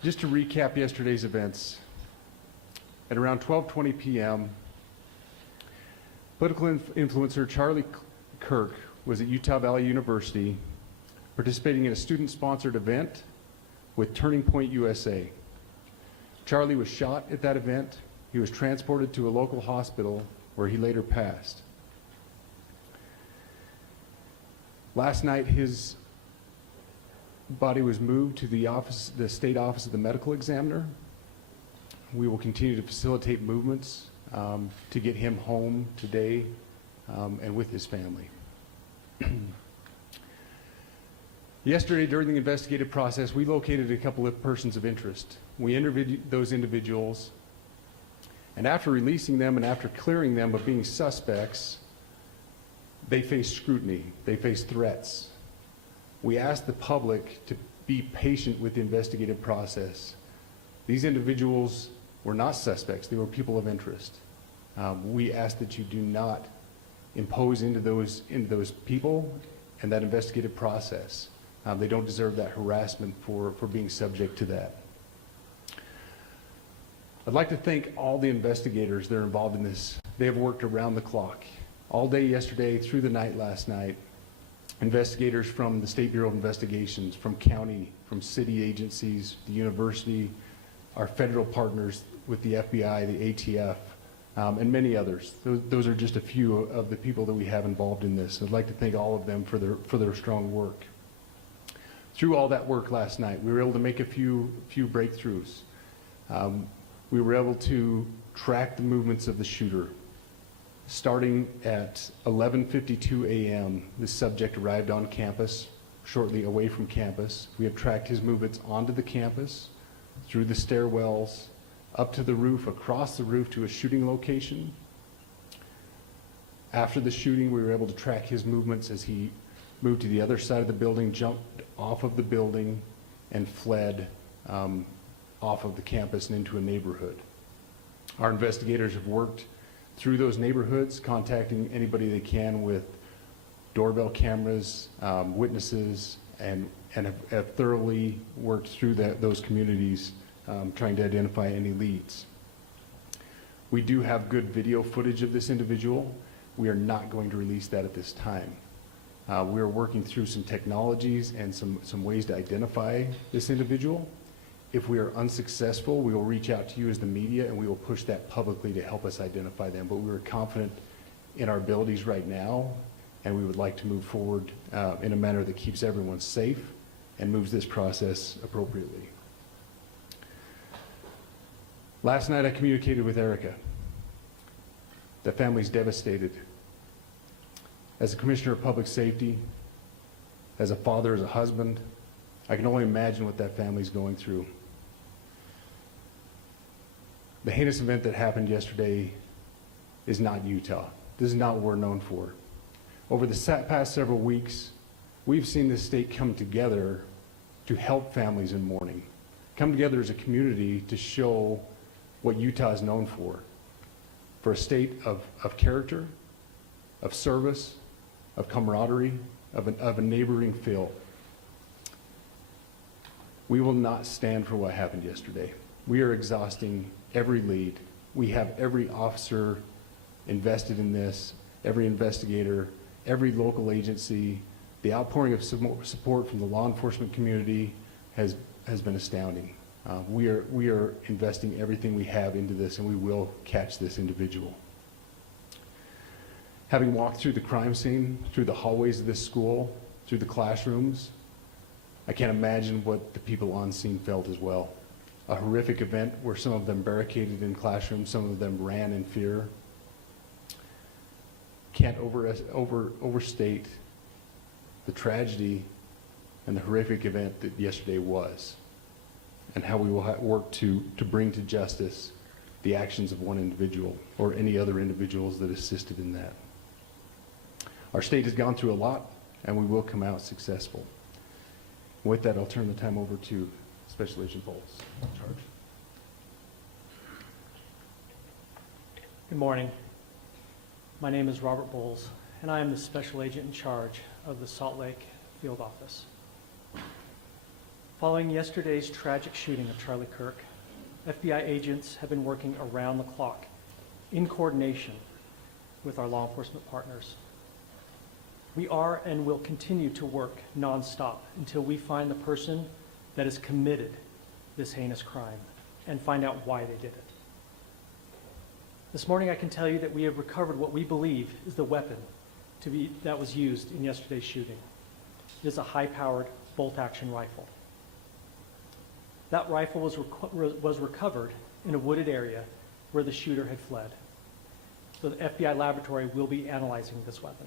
Just to recap yesterday's events, at around 12:20 p.m., political influencer Charlie Kirk was at Utah Valley University participating in a student-sponsored event with Turning Point USA. Charlie was shot at that event. He was transported to a local hospital where he later passed. Last night, his body was moved to the state office of the medical examiner. We will continue to facilitate movements to get him home today and with his family. Yesterday, during the investigative process, we located a couple of persons of interest. We interviewed those individuals, and after releasing them and after clearing them of being suspects, they faced scrutiny, they faced threats. We asked the public to be patient with the investigative process. These individuals were not suspects, they were people of interest. We ask that you do not impose into those people and that investigative process. They don't deserve that harassment for being subject to that. I'd like to thank all the investigators that are involved in this. They have worked around the clock. All day yesterday, through the night last night. Investigators from the State Bureau of Investigations, from county, from city agencies, the university, our federal partners with the FBI, the ATF, and many others. Those are just a few of the people that we have involved in this. I'd like to thank all of them for their strong work. Through all that work last night, we were able to make a few breakthroughs. We were able to track the movements of the shooter. Starting at 11:52 a.m., the subject arrived on campus, shortly away from campus. We have tracked his movements onto the campus, through the stairwells, up to the roof, across the roof to a shooting location. After the shooting, we were able to track his movements as he moved to the other side of the building, jumped off of the building, and fled off of the campus and into a neighborhood. Our investigators have worked through those neighborhoods, contacting anybody they can with doorbell cameras, witnesses, and have thoroughly worked through those communities, trying to identify any leads. We do have good video footage of this individual. We are not going to release that at this time. We are working through some technologies and some ways to identify this individual. If we are unsuccessful, we will reach out to you as the media and we will push that publicly to help us identify them. But we are confident in our abilities right now, and we would like to move forward in a manner that keeps everyone safe and moves this process appropriately. Last night I communicated with Erica. The family's devastated. As a commissioner of public safety, as a father, as a husband, I can only imagine what that family's going through. The heinous event that happened yesterday is not Utah. This is not what we're known for. Over the past several weeks, we've seen this state come together to help families in mourning, come together as a community to show what Utah is known for a state of character, of service, of camaraderie, of a neighboring feel. We will not stand for what happened yesterday. We are exhausting every lead. We have every officer invested in this, every investigator, every local agency. The outpouring of support from the law enforcement community has been astounding. We are investing everything we have into this, and we will catch this individual. Having walked through the crime scene, through the hallways of this school, through the classrooms, I can't imagine what the people on scene felt as well. A horrific event where some of them barricaded in classrooms, some of them ran in fear. Can't overstate the tragedy and the horrific event that yesterday was, and how we will work to bring to justice the actions of one individual or any other individuals that assisted in that. Our state has gone through a lot, and we will come out successful. With that, I'll turn the time over to Special Agent Bowles. In charge. Good morning. My name is Robert Bowles, and I am the Special Agent in charge of the Salt Lake Field Office. Following yesterday's tragic shooting of Charlie Kirk, FBI agents have been working around the clock in coordination with our law enforcement partners. We are and will continue to work nonstop until we find the person that has committed this heinous crime and find out why they did it. This morning I can tell you that we have recovered what we believe is the weapon that was used in yesterday's shooting. It is a high-powered bolt-action rifle. That rifle was recovered in a wooded area where the shooter had fled. So the FBI laboratory will be analyzing this weapon.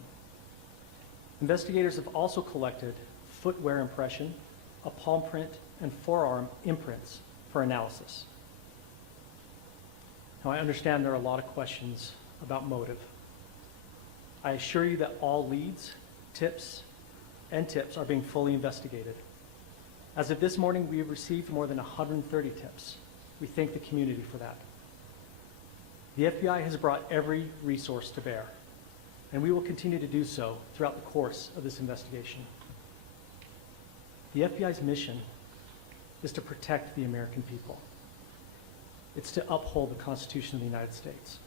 Investigators have also collected footwear impression, a palm print, and forearm imprints for analysis. Now, I understand there are a lot of questions about motive. I assure you that all leads, tips are being fully investigated. As of this morning, we have received more than 130 tips. We thank the community for that. The FBI has brought every resource to bear, and we will continue to do so throughout the course of this investigation. The FBI's mission is to protect the American people. It's to uphold the Constitution of the United States.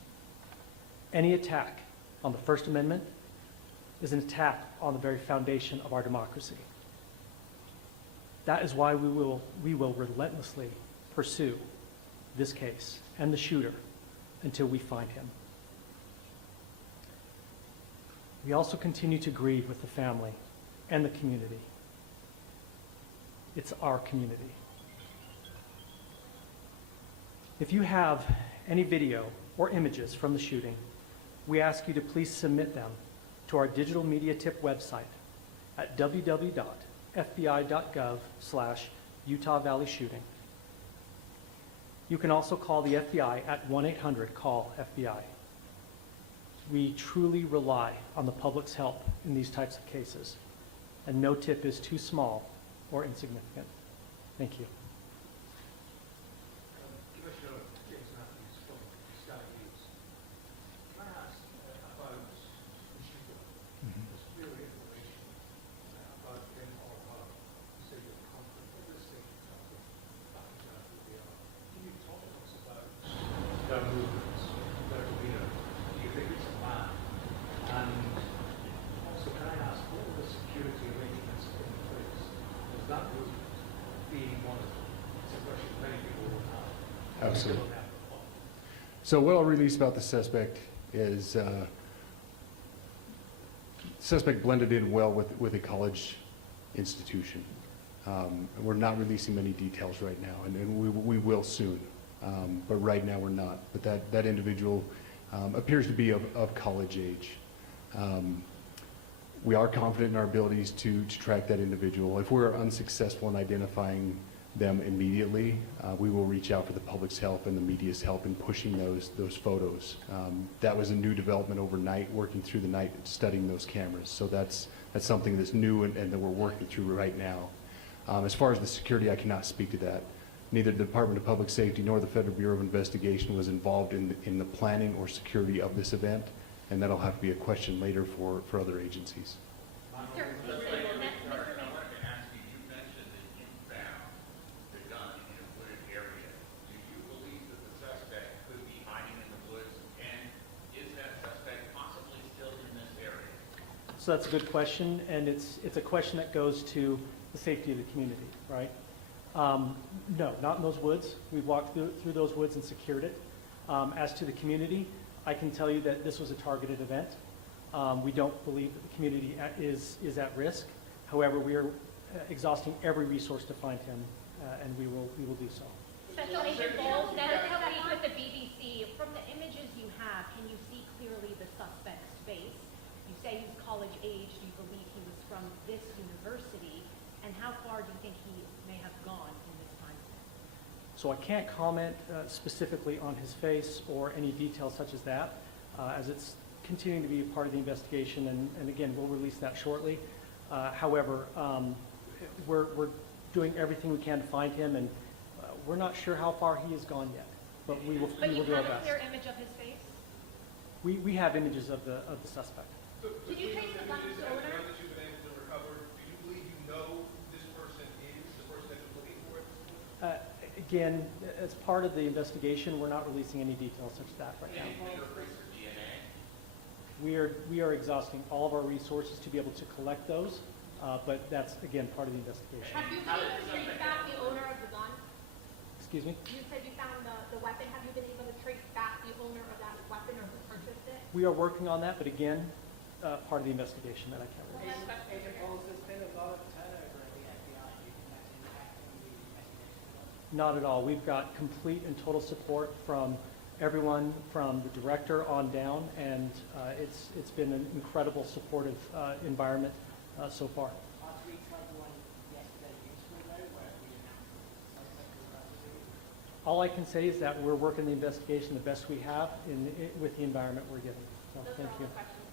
Any attack on the First Amendment is an attack on the very foundation of our democracy. That is why we will relentlessly pursue this case and the shooter until we find him. We also continue to grieve with the family and the community. It's our community. If you have any video or images from the shooting, we ask you to please submit them to our digital media tip website at www.fbi.gov/Utah Valley Shooting. You can also call the FBI at 1-800-CALL-FBI. We truly rely on the public's help in these types of cases, and no tip is too small or insignificant. Thank you. Absolutely. So what I'll release about the suspect is suspect blended in well with a college institution. We're not releasing many details right now, and we will soon, but right now we're not. But that individual appears to be of college age. We are confident in our abilities to track that individual. If we're unsuccessful in identifying them immediately, we will reach out for the public's help and the media's help in pushing those photos. That was a new development overnight, working through the night, studying those cameras. So that's something that's new and that we're working through right now. As far as the security, I cannot speak to that. Neither the Department of Public Safety nor the Federal Bureau of Investigation was involved in the planning or security of this event, and that'll have to be a question later for other agencies. So that's a good question, and it's a question that goes to the safety of the community, right? No, not in those woods. We've walked through those woods and secured it. As to the community, I can tell you that this was a targeted event. We don't believe that the community is at risk. However, we are exhausting every resource to find him, and we will do so. Special Agent Bowles, Senator Week with the BBC. From the images you have, can you see clearly the suspect's face? You say he's college age. Do you believe he was from this university? And how far do you think he may have gone in this time? So I can't comment specifically on his face or any details such as that, as it's continuing to be a part of the investigation, and again, we'll release that shortly. However, we're doing everything we can to find him, and we're not sure how far he has gone yet, but we will do our best. But you have a clear image of his face? We have images of the suspect. Did you trace the gun's owner? Now that you've been able to recover, do you believe you know who this person is, the person that you're Again, as part of the investigation, we're not releasing any details such as that right now. We are exhausting all of our resources to be able to collect those, but that's, again, part of the investigation. Have you been able to trace back the owner of the gun? Excuse me? You said you found the weapon. Have you been able to trace back the owner of that weapon or who purchased it? We are working on that, but again, part of the investigation that I can't release. Agent Bowles, there's been a lot of turnover at the FBI. Do you think that's impacting the investigation? Not at all. We've got complete and total support from everyone, from the director on down, and it's been an incredible supportive environment so far. Our tweets like the one yesterday useful though, where we announced the suspect was about to do. All I can say is that we're working the investigation the best we have with the environment we're given. So Those thank are all you. the questions